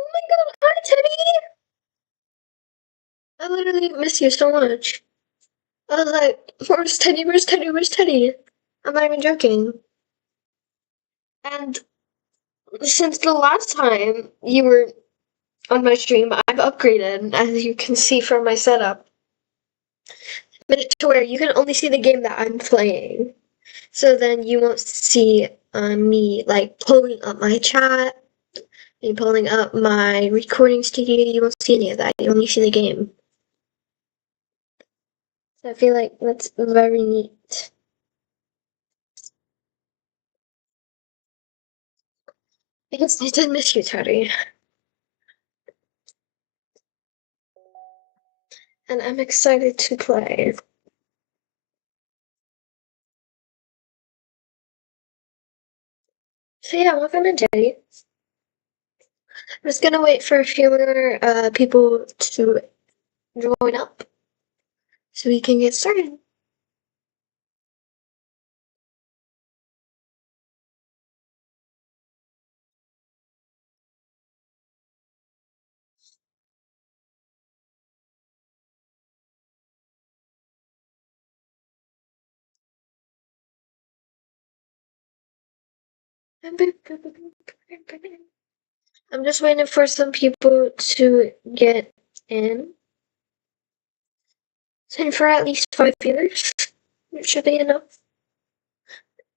Oh my god, hi Teddy! I literally miss you so much. I was like, where's Teddy? Where's Teddy? Where's Teddy? I'm not even joking. And since the last time you were on my stream, I've upgraded, as you can see from my setup. But it's to where you can only see the game that I'm playing. So then you won't see me like pulling up my chat, me pulling up my recording studio. You won't see any of that. You only see the game. So I feel like that's very neat. Because I did miss you, Teddy. And I'm excited to play. So yeah, welcome in, Teddy. I'm just gonna wait for a few more people to join up so we can get started. I'm just waiting for some people to get in. And for at least 5 viewers, it should be enough.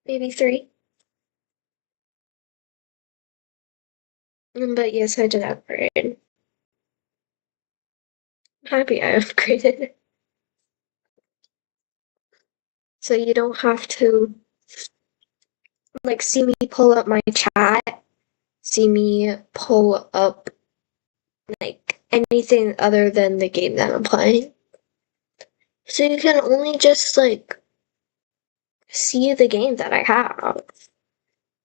Maybe 3. But yes, I did upgrade. I'm happy I upgraded. So you don't have to like see me pull up my chat, see me pull up like anything other than the game that I'm playing. So you can only just like see the game that I have,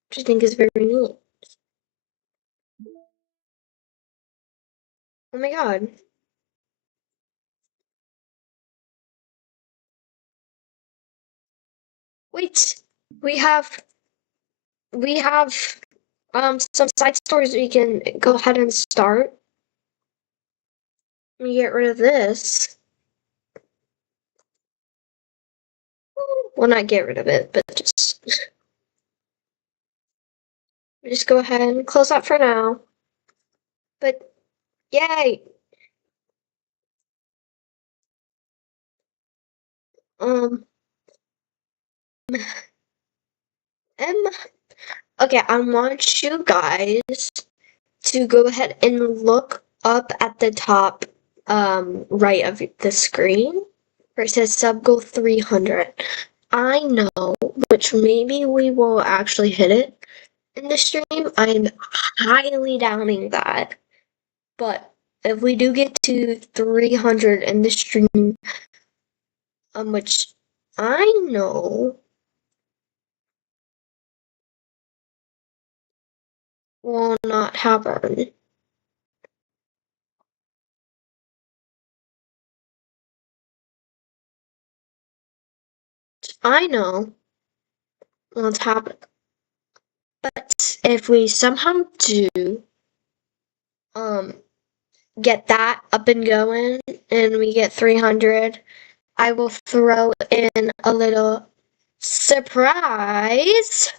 which I think is very neat. Oh my god. Wait, we have we have some side stories we can go ahead and start. Let me get rid of this. Well, not get rid of it, but just go ahead and close that for now. But yay! Um, okay, I want you guys to go ahead and look up at the top right of the screen where it says sub goal 300. I know, which maybe we will actually hit it in the stream. I'm highly doubting that. But if we do get to 300 in the stream, which I know will not happen. I know won't happen. But if we somehow do get that up and going and we get 300, I will throw in a little surprise.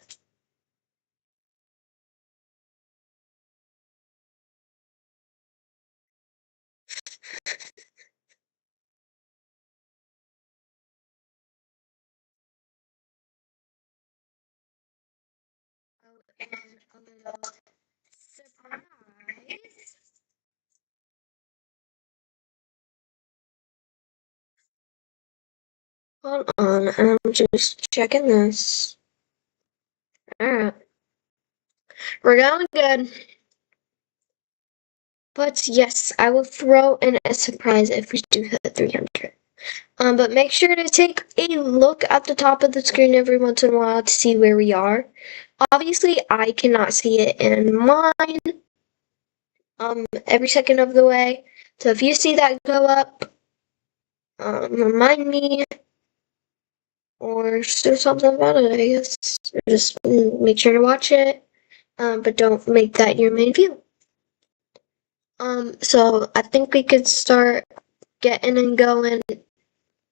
And a little surprise. Hold on, I'm just checking this. Alright. We're going good. But yes, I will throw in a surprise if we do hit 300. But make sure to take a look at the top of the screen every once in a while to see where we are. Obviously, I cannot see it in mine every second of the way. So if you see that go up, remind me or do something about it, I guess. Just make sure to watch it, but don't make that your main view. So I think we could start getting and going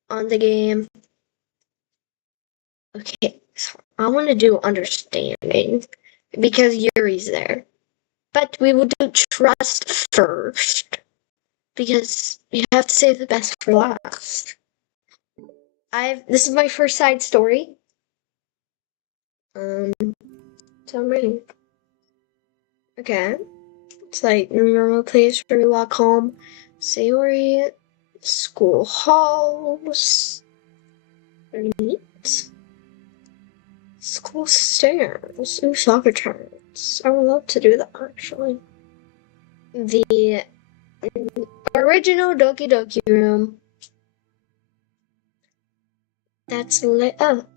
on the game. Okay, so I want to do understanding because Yuri's there. But we will do trust first because we have to save the best for last. This is my first side story. So I'm ready. Okay. It's like normal place where we walk home. Sayori, school halls. Neat. School stairs. Ooh, soccer turns. I would love to do that actually. The original Doki Doki room. That's lit up.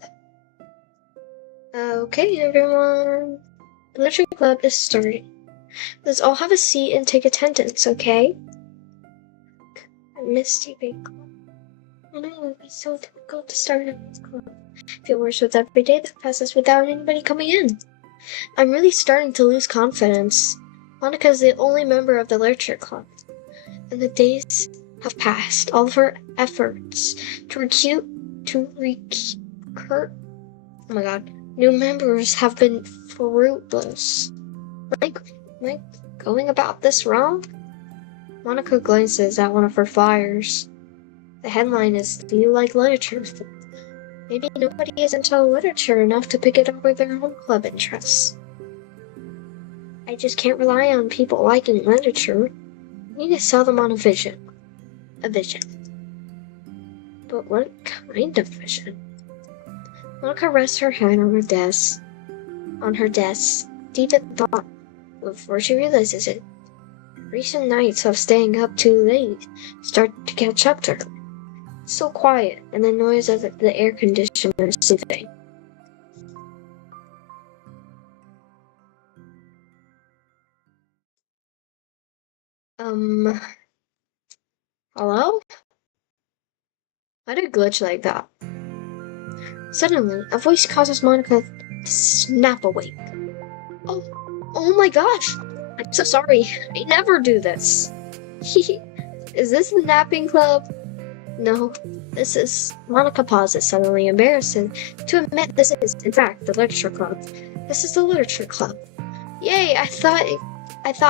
Okay, everyone. The lecture club is starting. Let's all have a seat and take attendance, okay? Misty Big Club. I know it would be so difficult to start a club. I feel worse with every day that passes without anybody coming in. I'm really starting to lose confidence. Monica is the only member of the literature club, and the days have passed. All of her efforts to recruit oh my god, new members have been fruitless. Am I going about this wrong? Monica glances at one of her flyers. The headline is, "Do you like literature?" Maybe nobody is into literature enough to pick it up with their own club interests. I just can't rely on people liking literature. I need to sell them on a vision. A vision. But what kind of vision? Monica rests her head on her desk, deep in thought, before she realizes it. Recent nights of staying up too late start to catch up to her. It's so quiet, and the noise of the air conditioner is soothing. Hello? Why did it glitch like that? Suddenly, a voice causes Monica to snap awake. Oh my gosh! I'm so sorry. I never do this. Is this the napping club? No, this is... Monica pauses, suddenly embarrassed to admit this is, in fact, the literature club. This is the literature club. Yay, I thought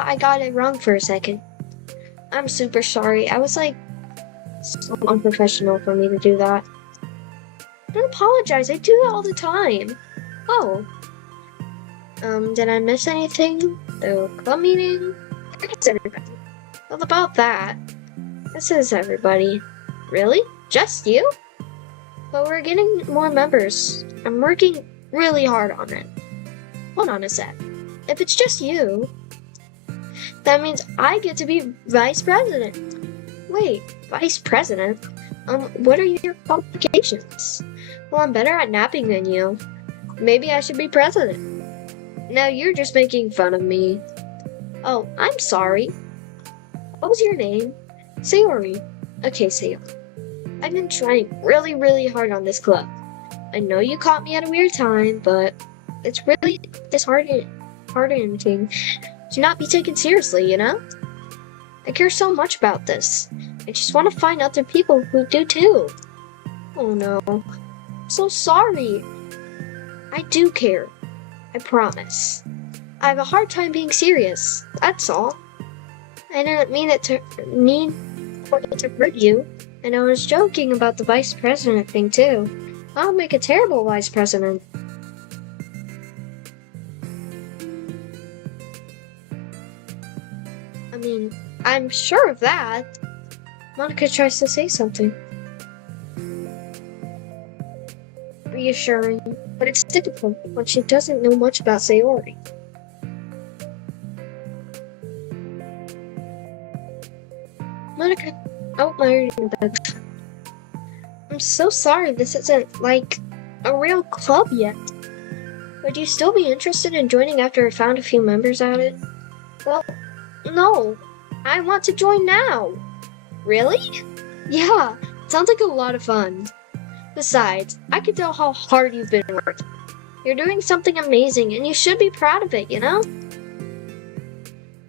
I got it wrong for a second. I'm super sorry. I was like, so unprofessional for me to do that. Don't apologize, I do that all the time. Oh. Did I miss anything? The club meeting? It's everybody. What about that? This is everybody. Really? Just you? But we're getting more members. I'm working really hard on it. Hold on a sec. If it's just you, that means I get to be vice president. Wait, vice president? What are your qualifications? Well, I'm better at napping than you. Maybe I should be president. Now you're just making fun of me. Oh, I'm sorry. What was your name? Sayori. Okay, Sayori. I've been trying really, really hard on this club. I know you caught me at a weird time, but it's really disheartening to not be taken seriously, you know? I care so much about this. I just want to find other people who do too. Oh no. I'm so sorry. I do care. I promise. I have a hard time being serious. That's all. I didn't mean for it to hurt you. And I was joking about the vice president thing too. I'll make a terrible vice president. I mean, I'm sure of that. Monica tries to say something. reassuring, but it's difficult when she doesn't know much about Sayori. Monica, oh, I already knew that. I'm so sorry this isn't, like, a real club yet. Would you still be interested in joining after I found a few members at it? Well, no. I want to join now. Really? Yeah, sounds like a lot of fun. Besides, I can tell how hard you've been working. You're doing something amazing, and you should be proud of it, you know?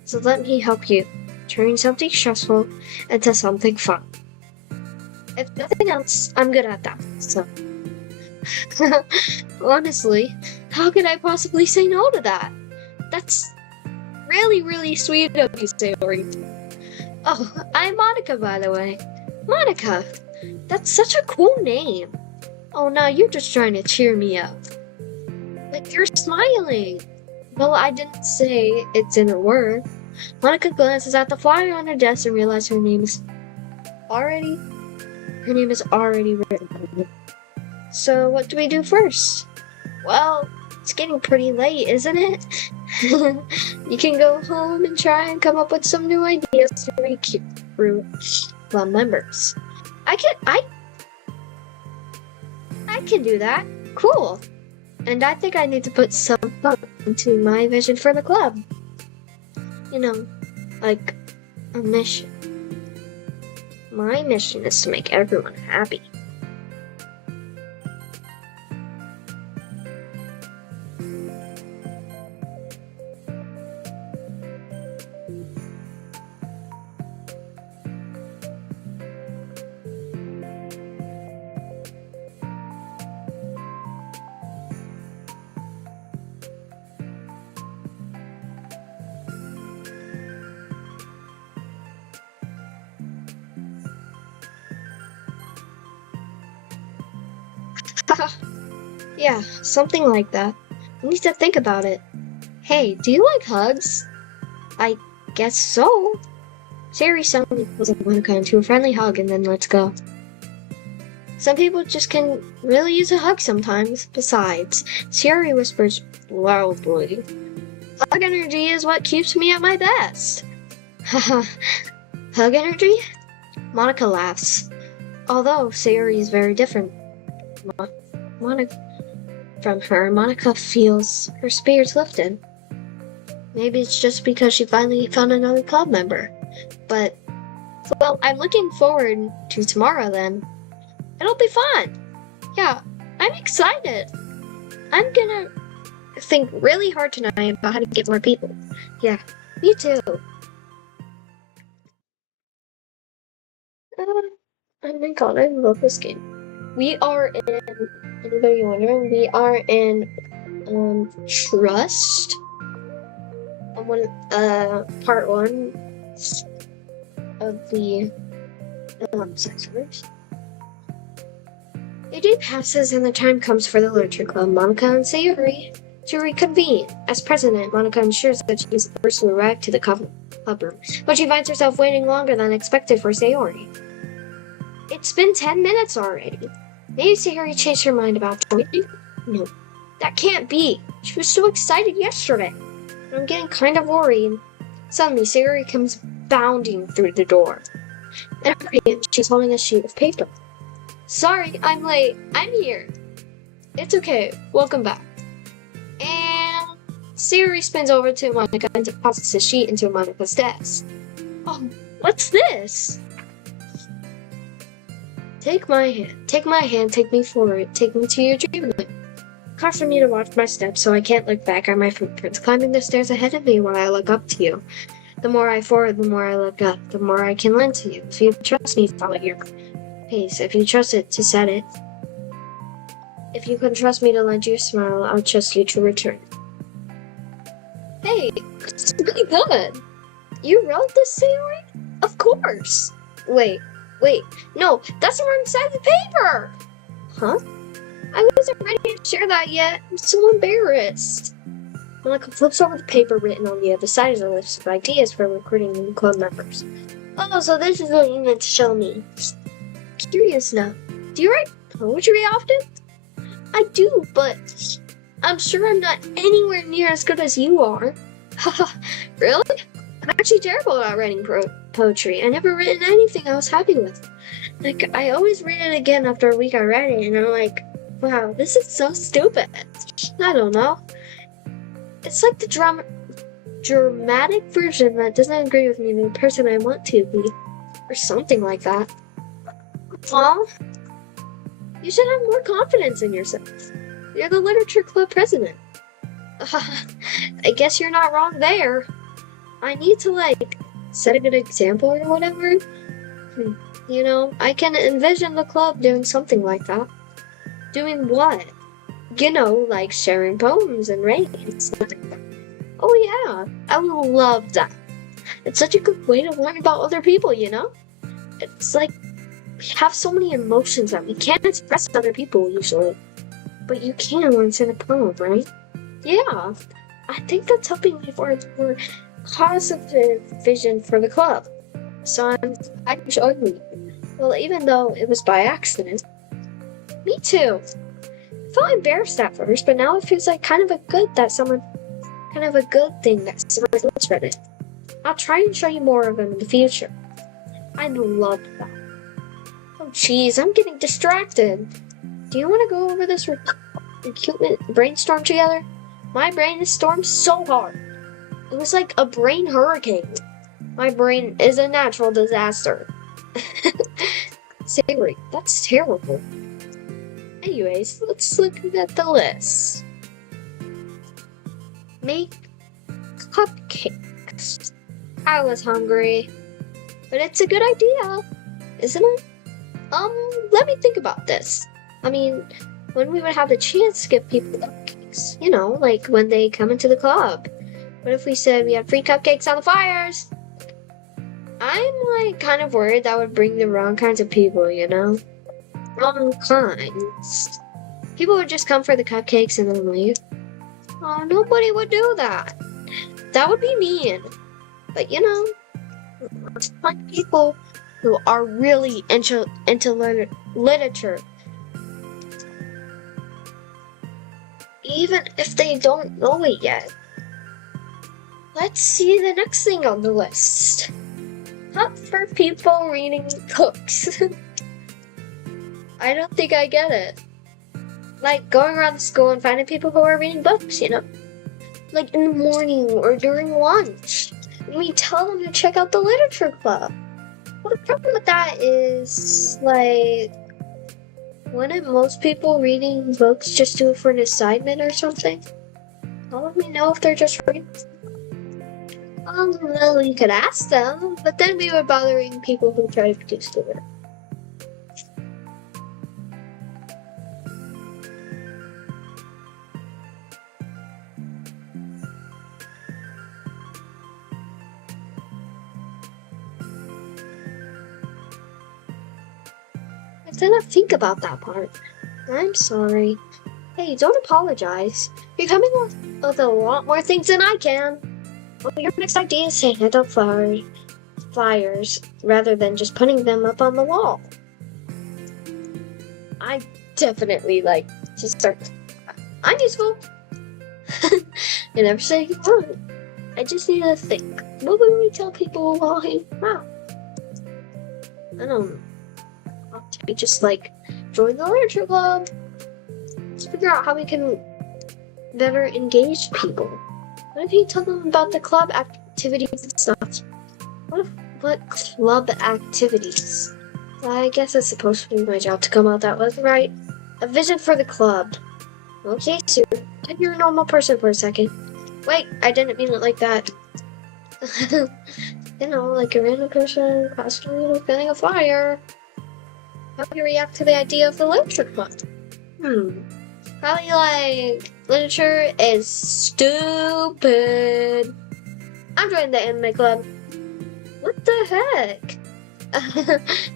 So let me help you, turn something stressful into something fun. If nothing else, I'm good at that, so... Honestly, how could I possibly say no to that? That's really, really sweet of you, Sayori. Oh, I'm Monica, by the way. Monica! That's such a cool name. Oh, now you're just trying to cheer me up. But you're smiling. Well, I didn't say it didn't work. Monica glances at the flyer on her desk and realizes her name is already written. So what do we do first? Well, it's getting pretty late, isn't it? You can go home and try and come up with some new ideas to recruit club members. I can do that. Cool. And I think I need to put some thought into my vision for the club. You know, like a mission. My mission is to make everyone happy. Yeah, something like that. I need to think about it. Hey, do you like hugs? I guess so. Sayori suddenly pulls up Monica into a friendly hug and then lets go. Some people just can really use a hug sometimes. Besides, Sayori whispers loudly, "Hug energy is what keeps me at my best." Haha, hug energy? Monica laughs. Although Sayori is very different Monica feels her spirits lifted. Maybe it's just because she finally found another club member. But, well, I'm looking forward to tomorrow then. It'll be fun. Yeah, I'm excited. I'm gonna think really hard tonight about how to get more people. Yeah, me too. Oh my god, I love this game. We are in, anybody wondering, we are in Trust. Part 1 of the sensors. The day passes and the time comes for the Literature Club. Monica and Sayori to reconvene. As president, Monica ensures that she is the first to arrive to the club room, but she finds herself waiting longer than expected for Sayori. It's been 10 minutes already. Maybe Sayori changed her mind about joining? No, that can't be. She was so excited yesterday. I'm getting kind of worried. Suddenly, Sayori comes bounding through the door. In her hand, she's holding a sheet of paper. Sorry, I'm late. I'm here. It's okay. Welcome back. And Sayori spins over to Monica and deposits the sheet into Monica's desk. Oh, what's this? Take my hand, take me forward, take me to your dreamland. Hard for me to watch my steps, so I can't look back at my footprints climbing the stairs ahead of me while I look up to you. The more I forward, the more I look up, the more I can lend to you. If you trust me, follow your pace. If you trust it, to set it. If you can trust me to lend you a smile, I'll trust you to return. Hey, it's really good. You wrote this, Sayori? Of course. Wait, no, that's the wrong side of the paper! Huh? I wasn't ready to share that yet. I'm so embarrassed. Monica flips over the paper written on the other side of the list of ideas for recruiting new club members. Oh, so this is what you meant to show me. Curious now. Do you write poetry often? I I do, but I'm sure I'm not anywhere near as good as you are. Haha, really? I'm actually terrible at writing poetry. I never written anything I was happy with. Like, I always read it again after a week I read it, and I'm like, wow, this is so stupid. I don't know. It's like the dramatic version that doesn't agree with me, the person I want to be, or something like that. Well, you should have more confidence in yourself. You're the literature club president. I guess you're not wrong there. I need to, like, set a good example or whatever. You know, I can envision the club doing something like that. Doing what? You know, like sharing poems and ratings. Oh yeah, I would love that. It's such a good way to learn about other people, you know? It's like, we have so many emotions that we can't express to other people usually. But you can once in a poem, right? Yeah, I think that's helping me for more positive vision for the club. So I'm ugly. Well, even though it was by accident. Me too. I felt embarrassed at first, but now it feels like kind of a good thing that someone else read it. I'll try and show you more of them in the future. I'd love that. Oh jeez, I'm getting distracted. Do you want to go over this recruitment brainstorm together? My brain is stormed so hard. It was like a brain hurricane. My brain is a natural disaster. Savory, that's terrible. Anyways, let's look at the list. Make cupcakes. I was hungry. But it's a good idea, isn't it? Let me think about this. I mean, when we would have the chance to give people cupcakes, you know, like when they come into the club. What if we said we had free cupcakes on the flyers? I'm like kind of worried that would bring the wrong kinds of people, you know? Wrong kinds. People would just come for the cupcakes and then leave. Oh, nobody would do that. That would be mean. But you know, let's find people who are really into literature. Even if they don't know it yet. Let's see the next thing on the list. Not for people reading books. I don't think I get it. Like going around the school and finding people who are reading books, you know? Like in the morning or during lunch. And we tell them to check out the literature club. Well, the problem with that is, like, wouldn't most people reading books just do it for an assignment or something? How would we know if they're just reading? Well, we could ask them, but then we were bothering people who try to do stupid. I didn't think about that part. I'm sorry. Hey, don't apologize. You're coming up with a lot more things than I can. Well, your next idea is to hand out flyers rather than just putting them up on the wall. I definitely like to start. I'm useful. I never say you weren't. I just need to think. What would we tell people while hanging out? I don't know. We just like join the literature club. Let's figure out how we can better engage people. What if you tell them about the club activities and stuff? What club activities? I guess it's supposed to be my job to come out that with, right? A vision for the club. Okay, Sue. You're a normal person for a second. Wait, I didn't mean it like that. You know, like a random person constantly filling a flyer. How do you react to the idea of the literature club? Probably like, literature is stupid. I'm joining the anime club. What the heck?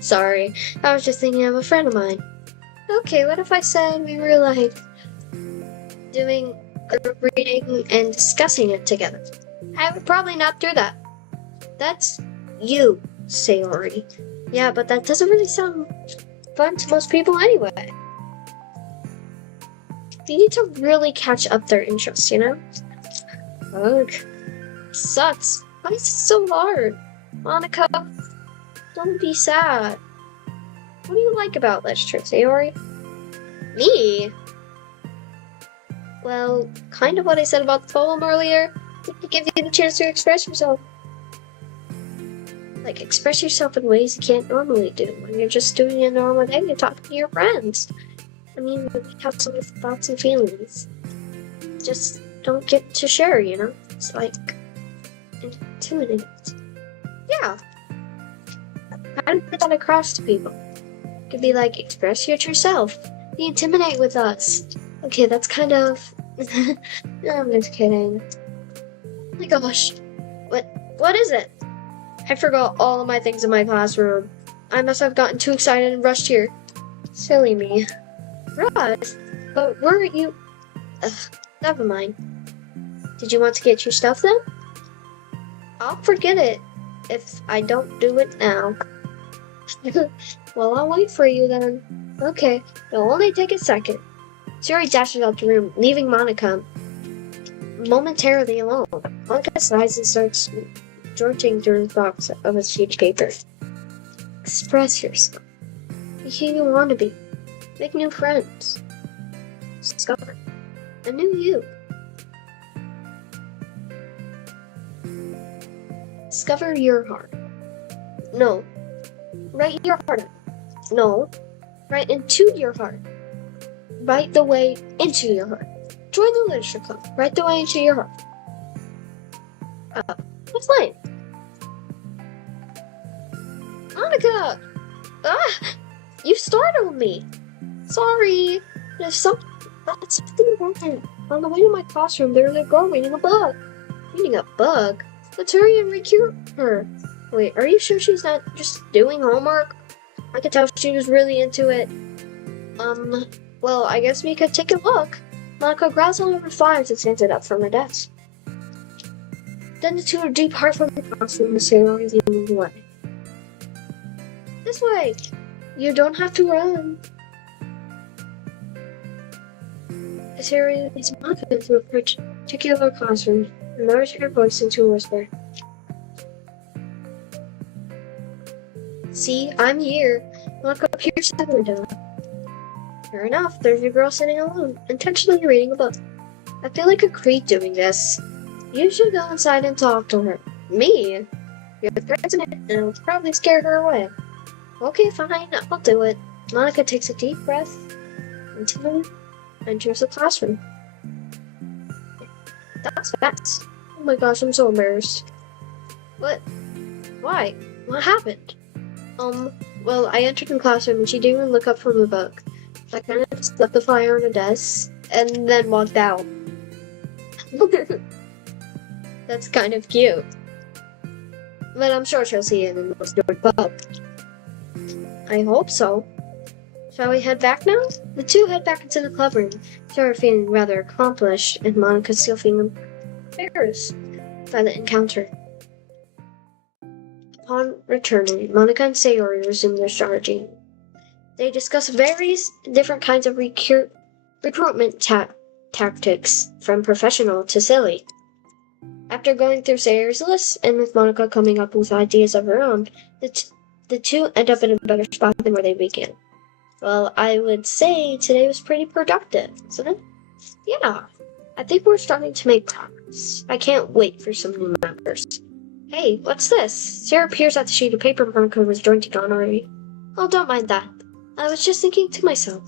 Sorry, I was just thinking of a friend of mine. Okay, what if I said we were like doing group reading and discussing it together? I would probably not do that. That's you, Sayori. Yeah, but that doesn't really sound fun to most people anyway. You need to really catch up their interest, you know? Ugh. Sucks. Why is it so hard? Monica, don't be sad. What do you like about literature, Sayori? Me? Well, kind of what I said about the poem earlier. To give you the chance to express yourself. Like, express yourself in ways you can't normally do when you're just doing a normal day and talking to your friends. I mean, we have some thoughts and feelings. Just don't get to share, you know? It's like intimidating. Yeah. How do you get that across to people? It could be like, express yourself. Be intimidate with us. Okay, that's kind of... No, I'm just kidding. Oh my gosh. What is it? I forgot all of my things in my classroom. I must have gotten too excited and rushed here. Silly me. Rush? But weren't you... Ugh, never mind. Did you want to get your stuff then? I'll forget it if I don't do it now. Well, I'll wait for you then. Okay, it'll only take a second. Sayori dashes out the room, leaving Monica momentarily alone. Monica sighs and starts sorting through the box of his huge paper. Express yourself. Be who you want to be. Make new friends. Discover a new you. Discover your heart. No. Write your heart out. No. Write into your heart. Write the way into your heart. Join the literature club. Write the way into your heart. What's mine? Monica! Ah! You startled me! Sorry! There's something important. On the way to my classroom, there was a girl reading a book. Reading a book? Let's hurry and recruit her. Wait, are you sure she's not just doing homework? I could tell she was really into it. Well, I guess we could take a look. Monica grabs one of her flyers and stands it up from her desk. Then the two depart from the classroom and Sayori leading the way. This way! You don't have to run. Sayori leads Monica into a particular classroom and lowers her voice into a whisper. See, I'm here. Monica peers out the window. Sure enough, there's a girl sitting alone, intentionally reading a book. I feel like a creep doing this. You should go inside and talk to her. Me? You're the president, and it'll probably scare her away. Okay, fine, I'll do it. Monica takes a deep breath and enters the classroom. That's fast. Oh my gosh, I'm so embarrassed. What? Why? What happened? Well, I entered the classroom and she didn't even look up from the book. I kind of just left the flyer on the desk and then walked out. That's kind of cute. But I'm sure she'll see it in the book. I hope so. Shall we head back now? The two head back into the club room. Sarah feeling rather accomplished and Monica still feeling embarrassed by the encounter. Upon returning, Monica and Sayori resume their strategy. They discuss various different kinds of recruitment tactics, from professional to silly. After going through Sayori's list, and with Monica coming up with ideas of her own, the two end up in a better spot than where they began. Well, I would say today was pretty productive, isn't it? Yeah, I think we're starting to make progress. I can't wait for some new members. Hey, what's this? Sarah peers at the sheet of paper Monica was jointing on already. Oh, don't mind that. I was just thinking to myself.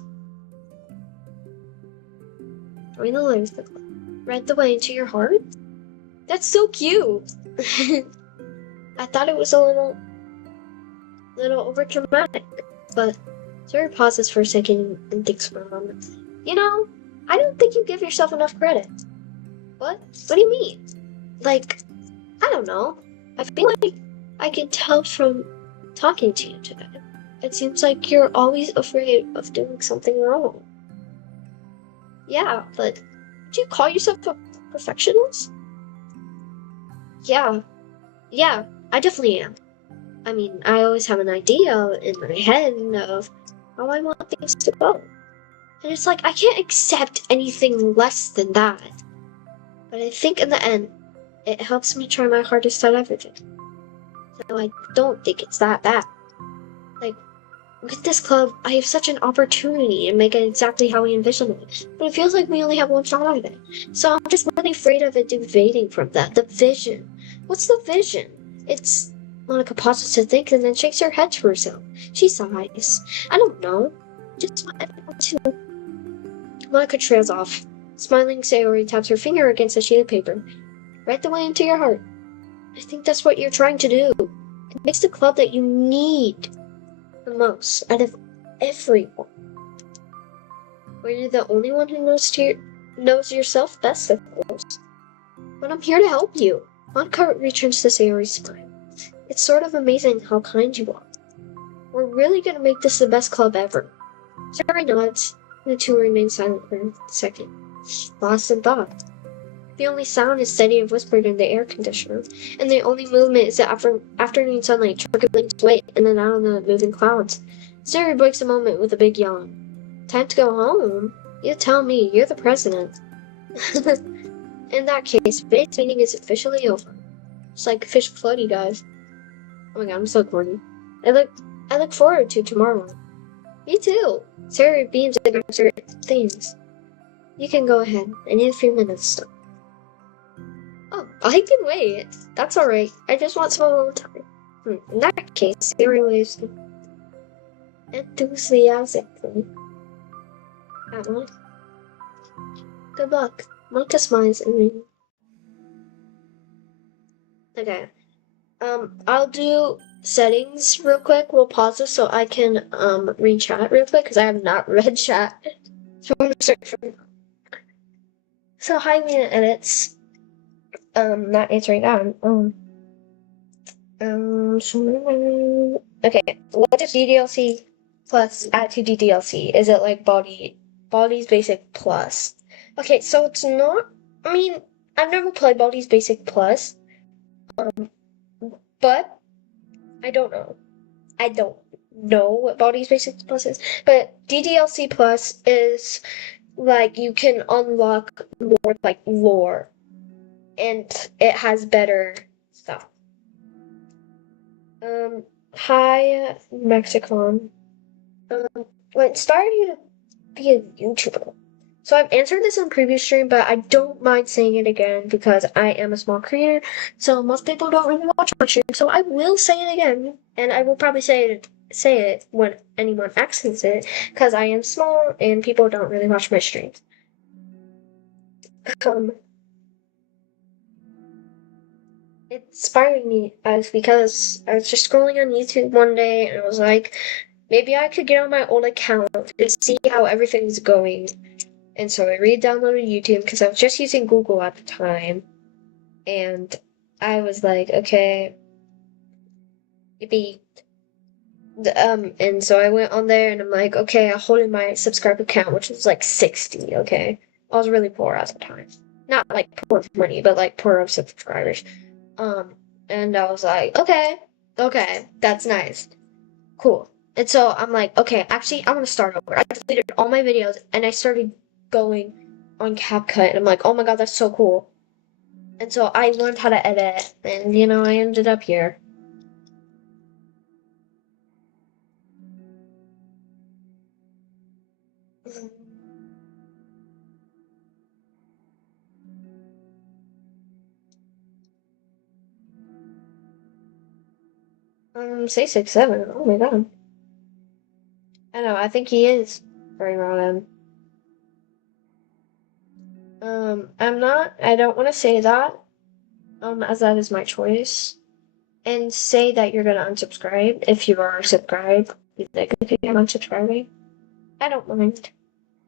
Join the literature club. Write the way into your heart? That's so cute! I thought it was a little over dramatic, but Sarah pauses for a second and thinks for a moment. You know, I don't think you give yourself enough credit. What? What do you mean? Like, I don't know. I feel like I can tell from talking to you today. It seems like you're always afraid of doing something wrong. Yeah, but do you call yourself a perfectionist? Yeah, I definitely am. I mean, I always have an idea in my head of how I want things to go. And it's like, I can't accept anything less than that. But I think in the end, it helps me try my hardest at everything. So I don't think it's that bad. Like, with this club, I have such an opportunity to make it exactly how we envision it. But it feels like we only have one shot at it. So I'm just really afraid of it deviating from that. The vision. What's the vision? It's... Monica pauses to think and then shakes her head to herself. She sighs. I don't know. Just want everyone to... Monica trails off. Smiling, Sayori taps her finger against a sheet of paper. Right the way into your heart. I think that's what you're trying to do. It makes the club that you need the most out of everyone. Where you're the only one who knows yourself best, of course. But I'm here to help you. Monica returns to Sayori's smile. It's sort of amazing how kind you are. We're really gonna make this the best club ever. Sayori nods, and the two remain silent for a second, lost in thought. The only sound is steady and whispered in the air conditioner, and the only movement is the afternoon sunlight trickling sweat in and out of the moving clouds. Sayori breaks a moment with a big yawn. Time to go home? You tell me, you're the president. In that case, today's meeting is officially over. It's like fish floaty, guys. Oh my god, I'm so corny. I look forward to tomorrow. Me too. Sayori beams and grabs her things. You can go ahead. I need a few minutes though. Oh, I can wait. That's alright. I just want some more time. In that case, Sayori waves enthusiastically at Monica. Good luck. Monica smiles and rings. Okay. I'll do settings real quick. We'll pause this so I can read chat real quick because I have not read chat. So I'm gonna search for it. So hi Lena edits. Not answering that. Okay. What is Ddlc plus add to Ddlc? Is it like Baldi's Basic Plus? Okay, so it's not. I mean, I've never played Baldi's Basic Plus. But I don't know. I don't know what Baldi's Basic Plus is. But Ddlc Plus is like you can unlock more like lore. And it has better stuff. Hi, Mexicon. What inspired you to be a YouTuber? So I've answered this in previous stream, but I don't mind saying it again because I am a small creator, so most people don't really watch my stream, so I will say it again, and I will probably say it when anyone asks it, because I am small and people don't really watch my streams. It inspired me as because I was just scrolling on YouTube one day and I was like, maybe I could get on my old account and see how everything's going. And so I re-downloaded YouTube because I was just using Google at the time. And I was like, okay, maybe. And so I went on there and I'm like, okay, I hold in my subscriber count, which was like 60, okay? I was really poor at the time. Not like poor of money, but like poor of subscribers. And I was like, okay, that's nice. Cool. And so I'm like, okay, actually, I'm gonna start over. I deleted all my videos and I started going on CapCut and I'm like, oh my god, that's so cool. And so I learned how to edit and, you know, I ended up here. Say 6'7". Oh my god. I know, I think he is very around him. I don't want to say that, as that is my choice. And say that you're gonna unsubscribe if you are subscribed. Like, if you're unsubscribing. I don't mind.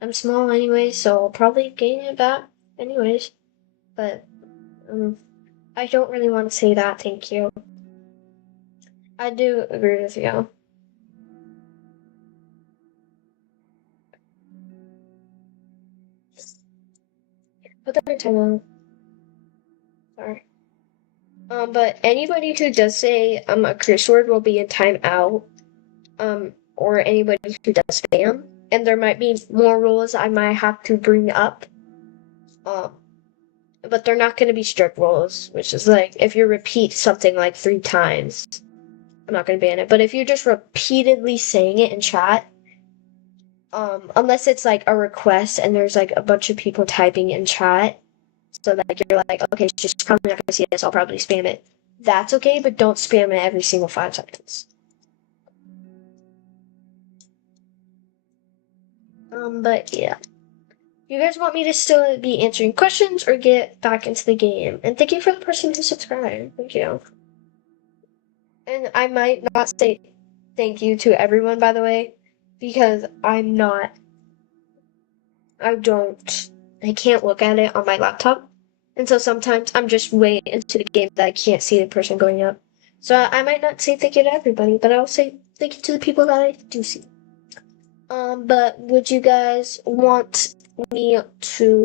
I'm small anyway, so I'll probably gain it back anyways. But, I don't really want to say that, thank you. I do agree with you. Put that in time. Sorry. But anybody who does say a curse word will be in timeout. Or anybody who does spam and there might be more rules I might have to bring up. But they're not going to be strict rules, which is like if you repeat something like 3 times, I'm not going to ban it. But if you're just repeatedly saying it in chat, unless it's like a request and there's like a bunch of people typing in chat, so that you're like, okay, she's probably not going to see this, I'll probably spam it. That's okay, but don't spam it every single 5 seconds. But yeah. You guys want me to still be answering questions or get back into the game? And thank you for the person who subscribed. Thank you. And I might not say thank you to everyone, by the way, because I can't look at it on my laptop. And so sometimes I'm just way into the game that I can't see the person going up. So I might not say thank you to everybody, but I'll say thank you to the people that I do see. But would you guys want me to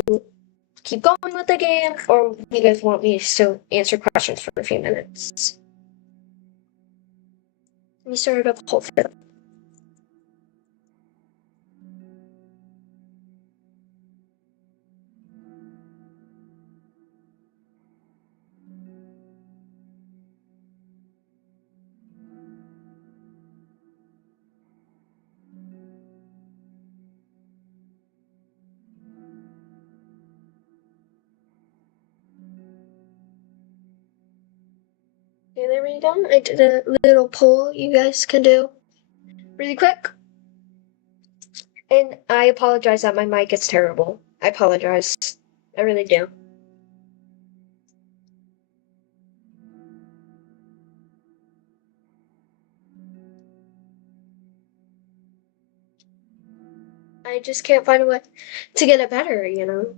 keep going with the game, or you guys want me to still answer questions for a few minutes? Let me start up whole fit. Okay, there we go. I did a little poll you guys can do really quick. And I apologize that my mic is terrible. I apologize. I really do. I just can't find a way to get it better, you know?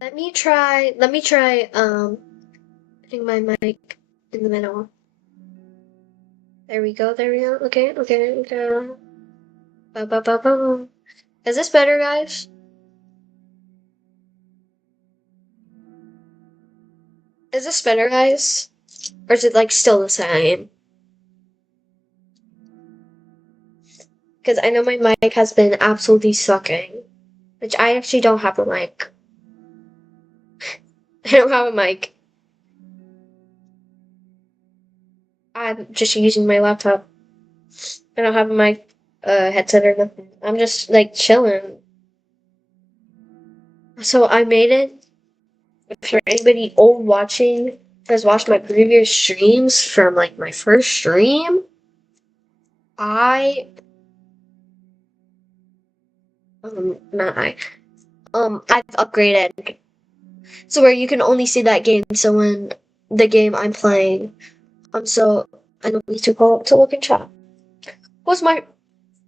Let me try, putting my mic in the middle. There we go, okay. Is this better, guys? Is this better, guys? Or is it, like, still the same? Because I know my mic has been absolutely sucking. Which I actually don't have a mic. I don't have a mic. I'm just using my laptop. I don't have a mic, headset or nothing. I'm just, like, chilling. So I made it. If you're anybody old watching, has watched my previous streams from, like, my first stream, I've upgraded. So where you can only see that game, so when the game I'm playing, so I don't need to go up to look in chat. What's my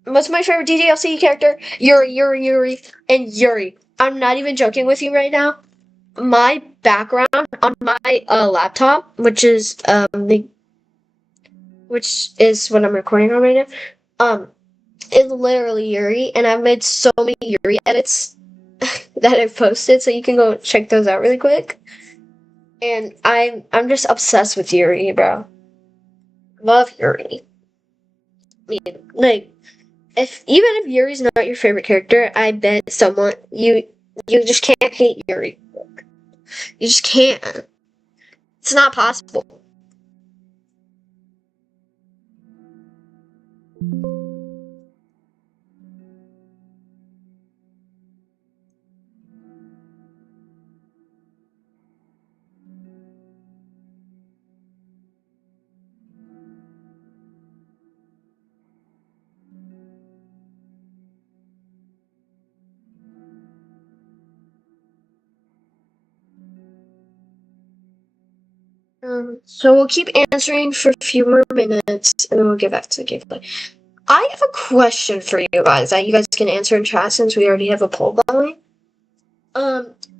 favorite Ddlc character? Yuri, and Yuri. I'm not even joking with you right now. My background on my laptop, which is what I'm recording on right now, is literally Yuri, and I've made so many Yuri edits that I've posted, so you can go check those out really quick. And I'm just obsessed with Yuri, bro. Love Yuri. I mean, like, even if Yuri's not your favorite character, I bet you just can't hate Yuri. You just can't. It's not possible. So we'll keep answering for a few more minutes, and then we'll get back to the gameplay. I have a question for you guys that you guys can answer in chat since we already have a poll going.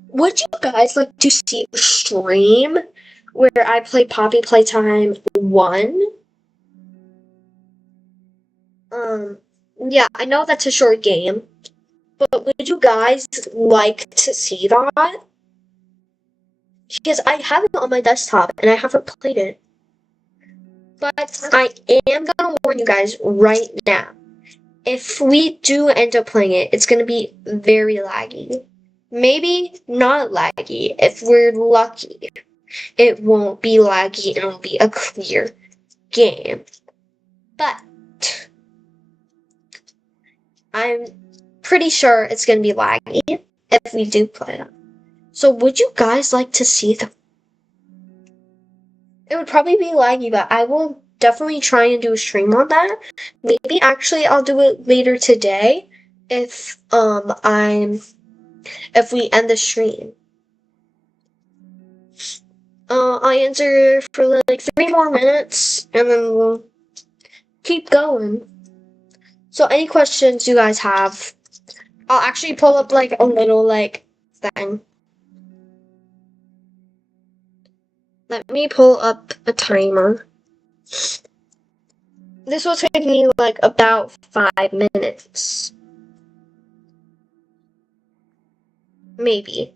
Would you guys like to see a stream where I play Poppy Playtime 1? Yeah, I know that's a short game, but would you guys like to see that? because I have it on my desktop and I haven't played it. But I am gonna warn you guys right now. If we do end up playing it, it's gonna be very laggy. Maybe not laggy. If we're lucky, it won't be laggy and it'll be a clear game. But I'm pretty sure it's gonna be laggy if we do play it. So would you guys like to see the... It would probably be laggy, but I will definitely try and do a stream on that. Maybe actually I'll do it later today if if we end the stream. I'll answer for like 3 more minutes and then we'll keep going. So any questions you guys have, I'll actually pull up like a little like thing. Let me pull up a timer. This will take me like about 5 minutes. Maybe.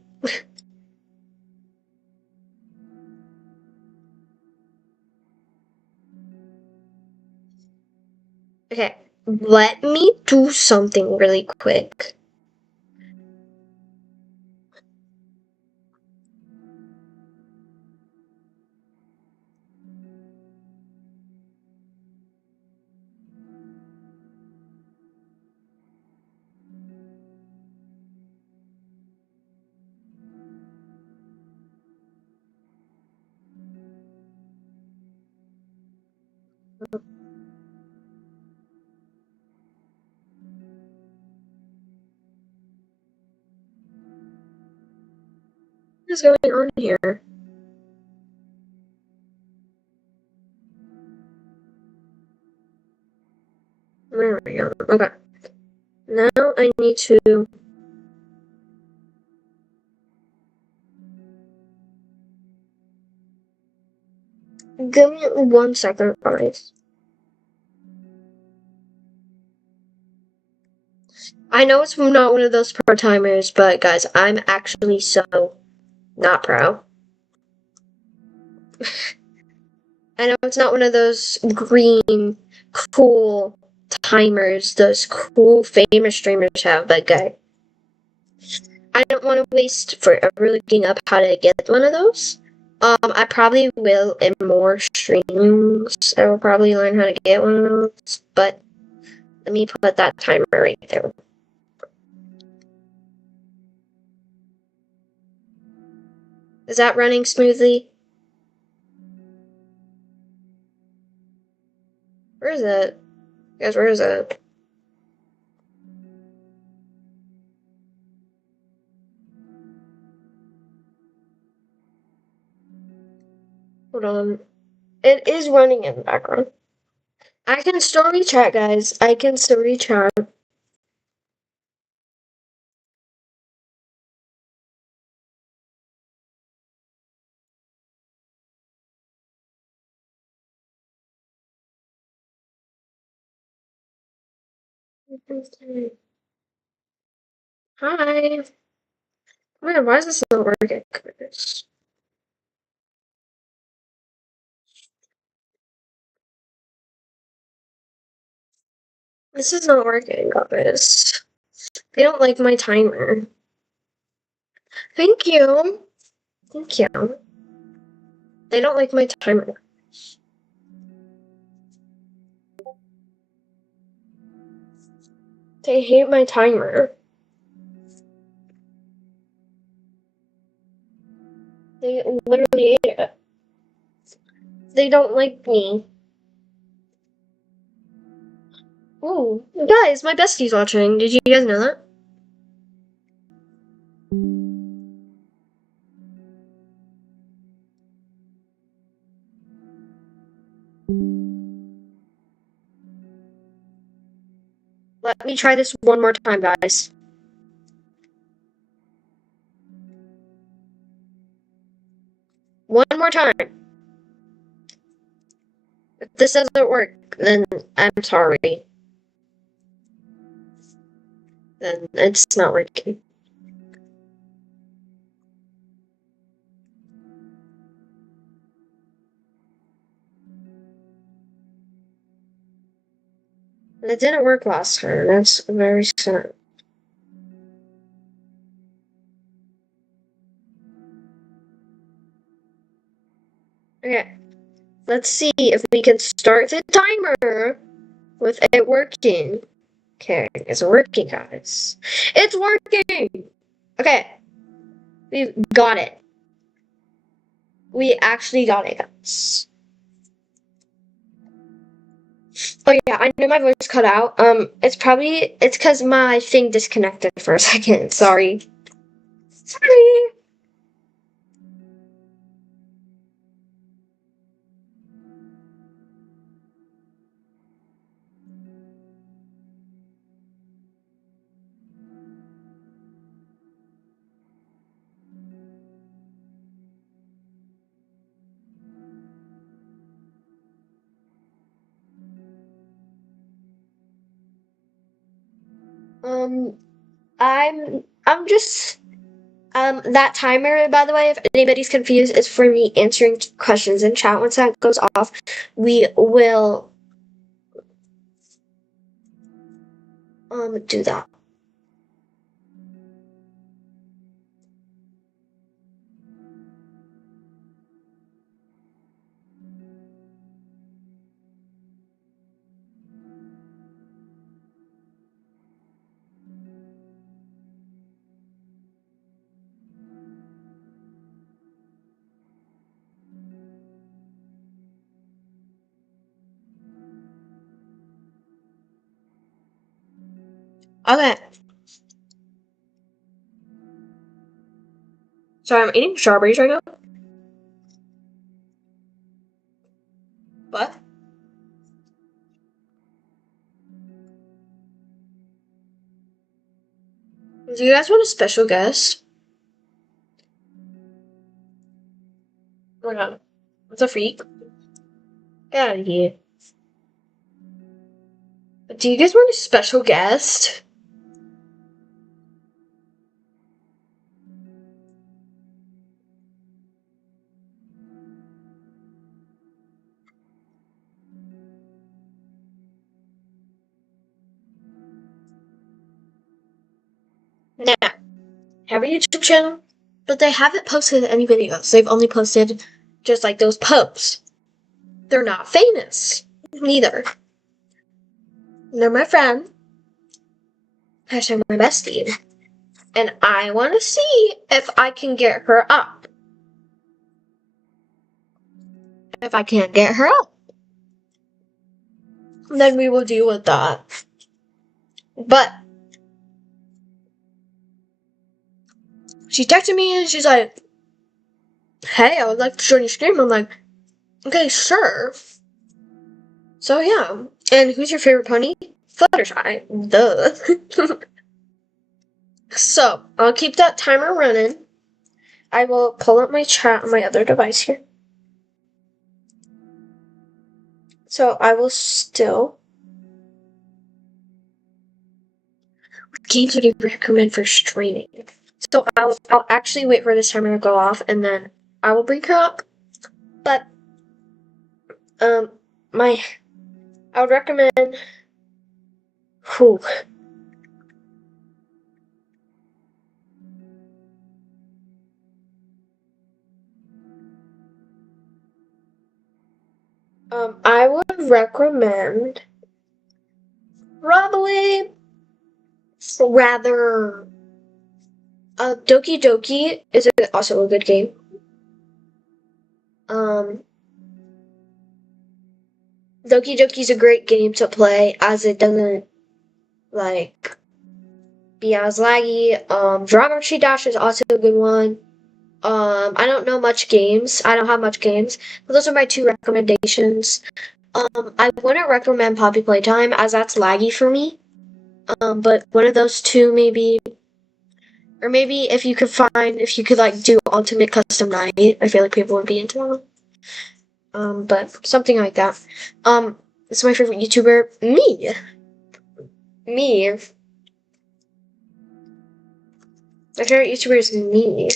Okay, let me do something really quick. What is going on here? There we go. Okay. Now I need to... Give me 1 second, guys. I know it's not one of those pro timers, but guys, I'm actually so not pro. I know it's not one of those green, cool timers those cool famous streamers have, but guys, I don't want to waste forever looking up how to get one of those. I probably will in more streams. I will probably learn how to get one of those, but let me put that timer right there. Is that running smoothly? Where is it? Guys, where is it? Hold on. It is running in the background. I can still rechat, guys. I can still rechat. Hi. Man, why is this not working? This is not working, guys. They don't like my timer. Thank you. Thank you. They don't like my timer. They hate my timer. They literally hate it. They don't like me. Ooh, guys, my bestie's watching. Did you guys know that? Let me try this one more time, guys. One more time. If this doesn't work, then I'm sorry. Then it's not working. That didn't work last time. That's very sad. Okay. Let's see if we can start the timer with it working. Okay, it's working, guys. It's working! Okay. We've got it. We actually got it, guys. Oh yeah, I know my voice cut out. It's because my thing disconnected for a second. Sorry. Sorry. Um, I'm just that timer, by the way, if anybody's confused, is for me answering questions in chat. Once that goes off, we will do that. Okay. Sorry, I'm eating strawberries right now. What? Do you guys want a special guest? Oh my god. What's a freak? Get out of here. Do you guys want a special guest? Nah. Have a YouTube channel, but they haven't posted any videos. They've only posted just like those posts. They're not famous. Neither. They're my friend. Hashtag my bestie. And I want to see if I can get her up. If I can't get her up, then we will deal with that. But she texted me and she's like, hey, I would like to join your stream. I'm like, okay, sure. So yeah. And who's your favorite pony? Fluttershy. Duh. So, I'll keep that timer running. I will pull up my chat on my other device here. So, I will still... What games would you recommend for streaming? So, I'll actually wait for this timer to go off, and then I will bring her up. But, I would recommend... Whew. I would recommend... Probably... Rather... Doki Doki is also a good game. Doki Doki's a great game to play as it doesn't, like, be as laggy. Geometry Dash is also a good one. I don't know much games. I don't have much games. But those are my two recommendations. I wouldn't recommend Poppy Playtime as that's laggy for me. But one of those two maybe. Or maybe if you could like do Ultimate Custom Night, I feel like people would be into that. But something like that. It's my favorite YouTuber. Me. My favorite YouTuber is me.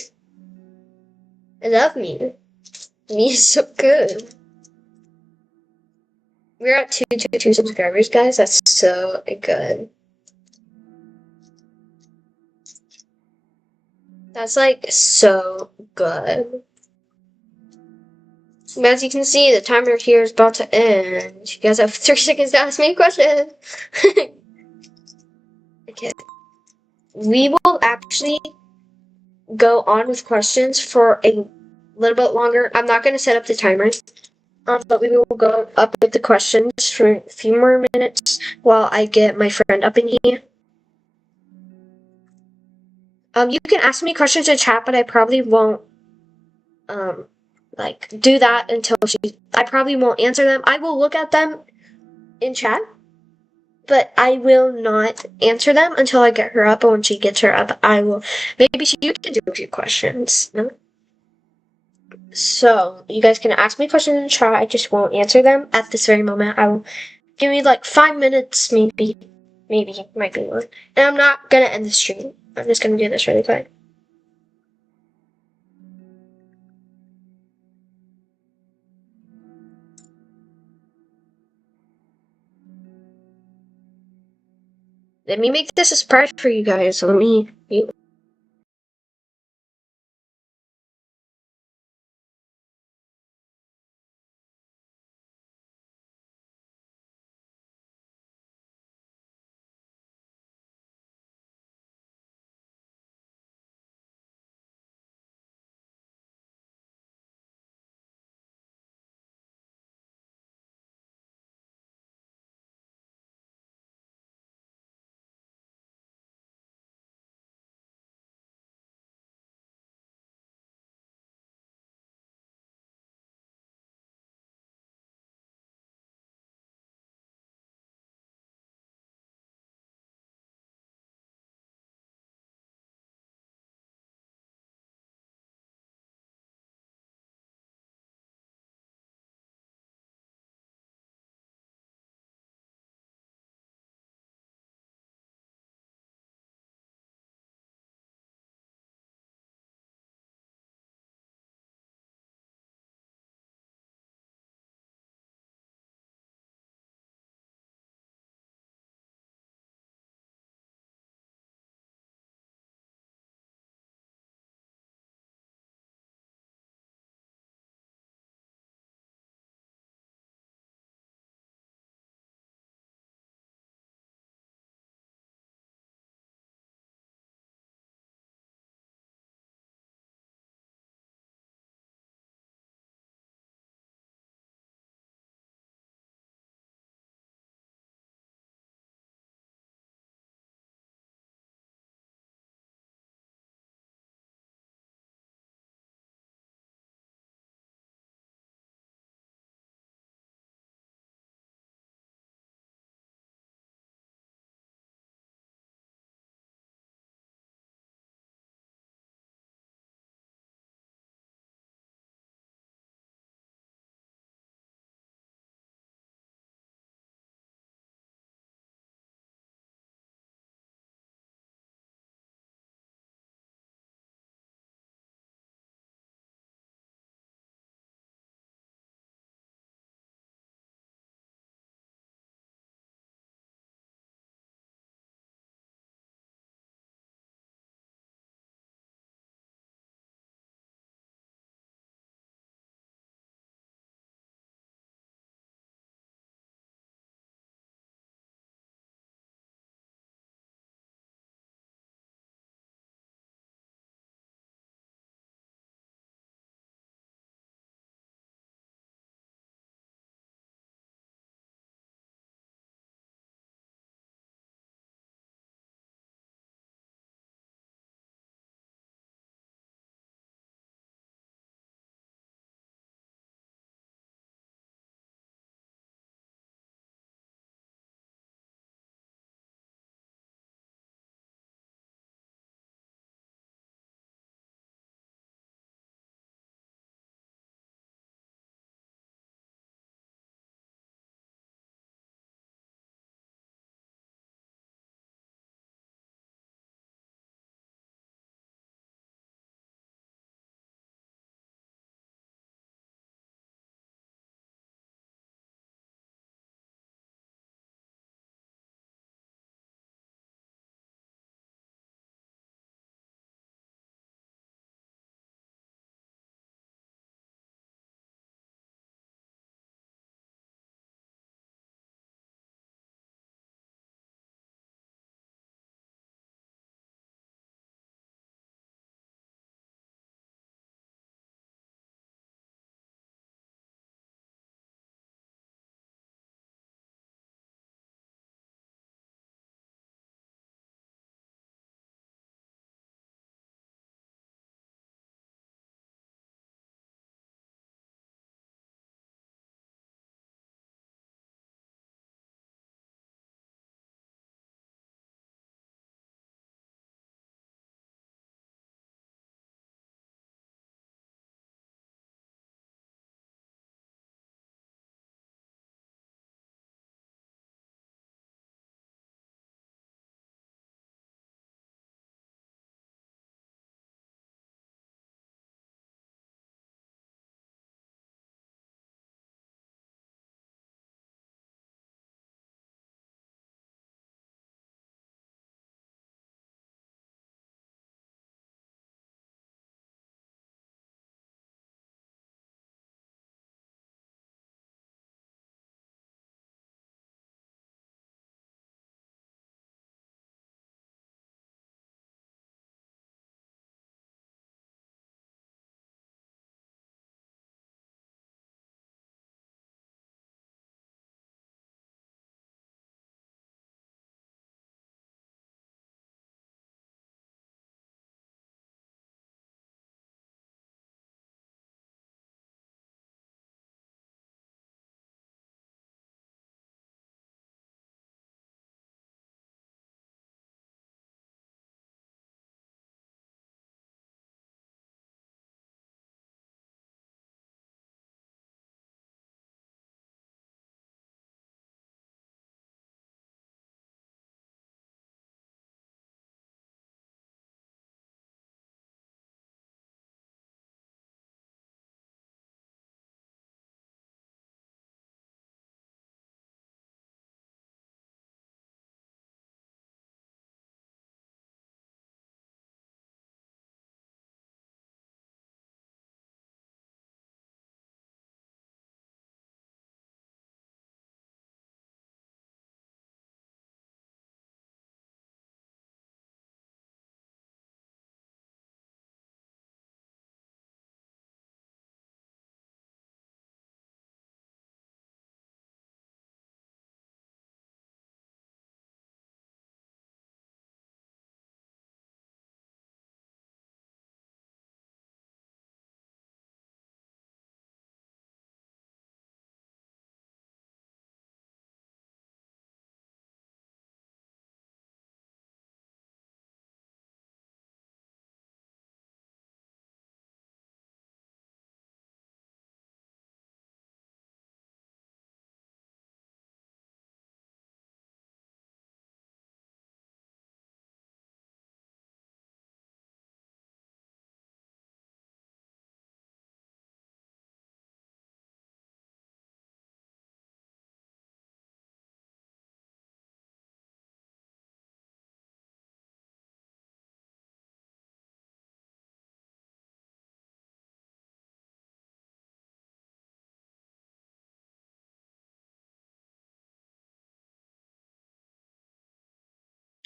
I love me. Me is so good. We're at 222 subscribers, guys. That's so good. That's like so good. As you can see, the timer here is about to end. You guys have 3 seconds to ask me a question. Okay. We will actually go on with questions for a little bit longer. I'm not going to set up the timer, but we will go up with the questions for a few more minutes while I get my friend up in here. You can ask me questions in chat, but I probably won't like do that until I probably won't answer them. I will look at them in chat, but I will not answer them until I get her up. And when she gets her up, I will. Maybe you can do a few questions. No? So you guys can ask me questions in chat. I just won't answer them at this very moment. I will give me like 5 minutes, maybe might be more. And I'm not gonna end the stream. I'm just gonna do this really quick. Let me make this a surprise for you guys. Let me.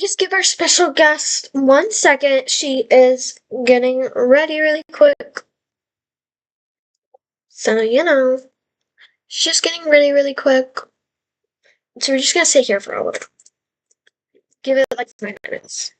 Just give our special guest 1 second. She is getting ready really quick. So, she's just getting ready really quick. So we're just gonna sit here for a little. Give it like 5 minutes.